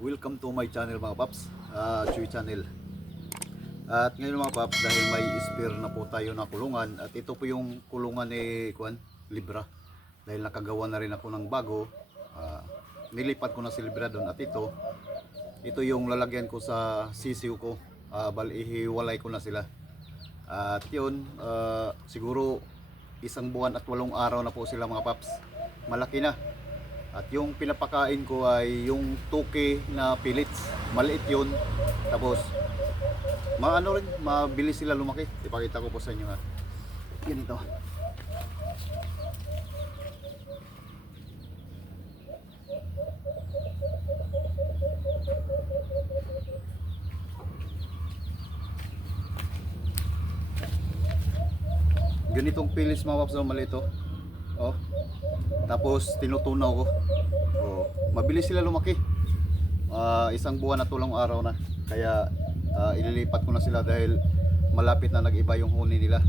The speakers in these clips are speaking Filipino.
Welcome to my channel mga paps, Chewy Channel. At ngayon mga paps, dahil may spare na po tayo na kulungan, at ito po yung kulungan ni Libra. Dahil nakagawa na rin ako ng bago, nilipat ko na si Libra doon. At ito yung lalagyan ko sa sisiw ko, ihiwalay ko na sila. At yun, siguro 1 buwan at 8 araw na po sila mga paps. Malaki na. At yung pinapakain ko ay yung tuke na pellets. Maliit yun. Tapos rin, mabilis sila lumaki. Ipakita ko po sa inyo ha. Ganito. Ganitong pellets mga paps, maliit oh. Oh. Tapos tinutunaw ko. Oh, mabilis sila lumaki. 1 buwan at 8 araw na. Kaya ililipat ko na sila dahil malapit na nag-iba yung huni nila.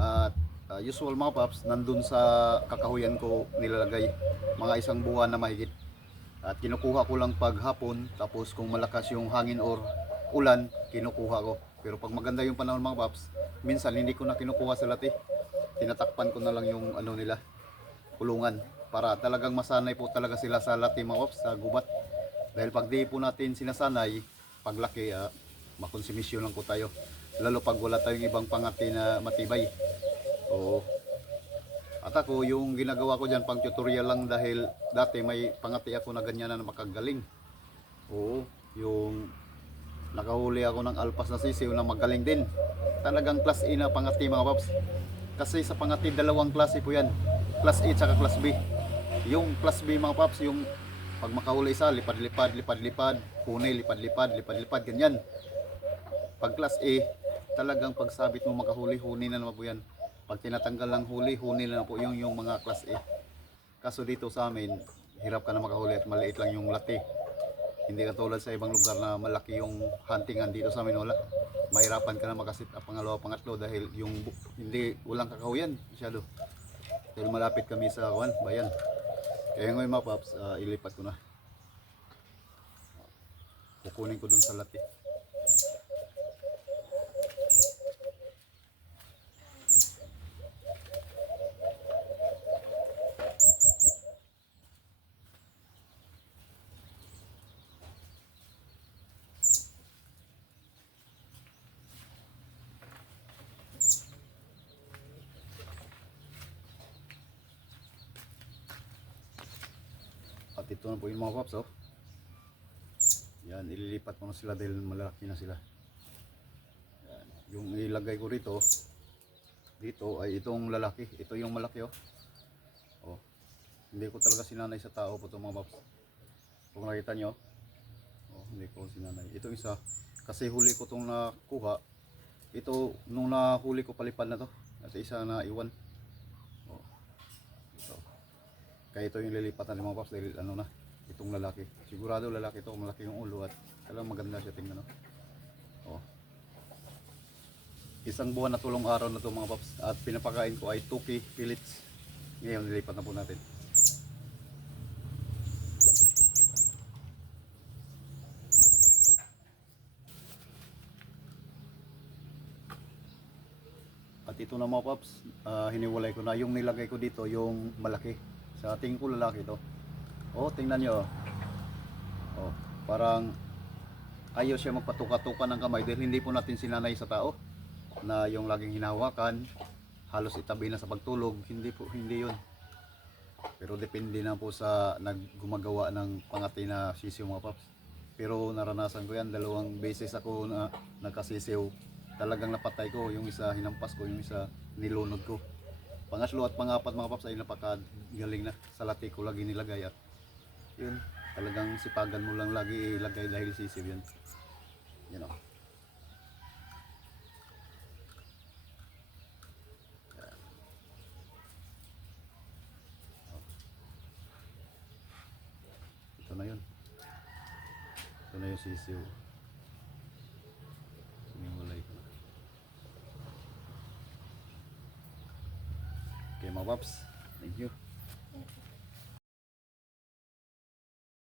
At usual mga paps, nandun sa kakahuyan ko nilalagay. Mga 1 buwan na mahigit. At kinukuha ko lang pag hapon. Tapos kung malakas yung hangin or ulan, kinukuha ko. Pero pag maganda yung panahon mga paps, minsan hindi ko na kinukuha sa lati. Tinatakpan ko na lang yung nila, kulungan, para talagang masanay po talaga sila sa lati mga paps, sa gubat. Dahil pag di po natin sinasanay, paglaki makonsumisyon lang po tayo, lalo pag wala tayong ibang pangati na matibay. Oo. At ako, yung ginagawa ko dyan pang tutorial lang, dahil dati may pangati ako na ganyan na makagaling. Oo, yung nakahuli ako ng alpas na sisiw na magaling din, talagang class A na pangati mga paps. Kasi sa pangati, 2 klase po yan, class A at class B. Yung class B mga paps, yung pag makahuli isa, lipad-lipad, lipad-lipad, huni, lipad-lipad, lipad-lipad, ganyan. Pag class A, talagang pag sabit mo makahuli, huni na naman po yan. Pag tinatanggal lang huli, huni na naman po yung mga class A. Kaso dito sa amin, hirap ka na makahuli at maliit lang yung lati. Hindi katulad sa ibang lugar na malaki yung huntingan. Dito sa amin wala. Mahirapan ka na makasit up pangalawa, pangatlo dahil yung walang kakahuyan masyado. Dahil malapit kami sa bayan. Kaya ngayon mga paps, ilipat ko na. Kukunin ko dun sa lati. At ito na po yung mga paps, oh. Yan, ililipat ko na sila dahil malaki na sila. Yan. Yung ilagay ko rito, dito ay itong lalaki. Ito yung malaki, oh. Oh. Hindi ko talaga sinanay sa tao po itong mga paps. Kung nakita nyo, oh, hindi ko sinanay. Ito isa, kasi huli ko itong nakuha. Ito, nung nahuli ko, palipad na to. Kasi isa na iwan. Oh. Ito. Kaya ito yung lilipatan ng mga paps dahil itong lalaki. Sigurado lalaki ito, malaki yung ulo at talagang maganda siya tingnan. Oh. 1 buwan at 8 araw na ito mga paps. At pinapakain ko ay tuke pellets. Ngayon nilipat na po natin. At ito na mga paps, hiniwalay ko na. Yung nilagay ko dito, yung malaki. Sa tingin ko lalaki ito. Oh, tingnan nyo. Oh, parang ayaw siya magpatuka-tuka ng kamay dahil hindi po natin sinanay sa tao na yung laging hinahawakan, halos itabi na sa pagtulog. Hindi yun. Pero depende na po sa naggumagawa ng pangati na sisiw mga paps. Pero naranasan ko yan, 2 beses ako na nagkasisiw. Talagang napatay ko, yung isa hinampas ko, yung isa nilunod ko. Pangatlo at pangapat mga paps ay napakagaling na. Sa lati ko lagi nilagay at yun, talagang sipagan mo lang lagi ilagay dahil sisiw yun. Yan o. Ito na yun. Ito na yung sisiw. Siniwalay ko na. Okay mga paps, thank you.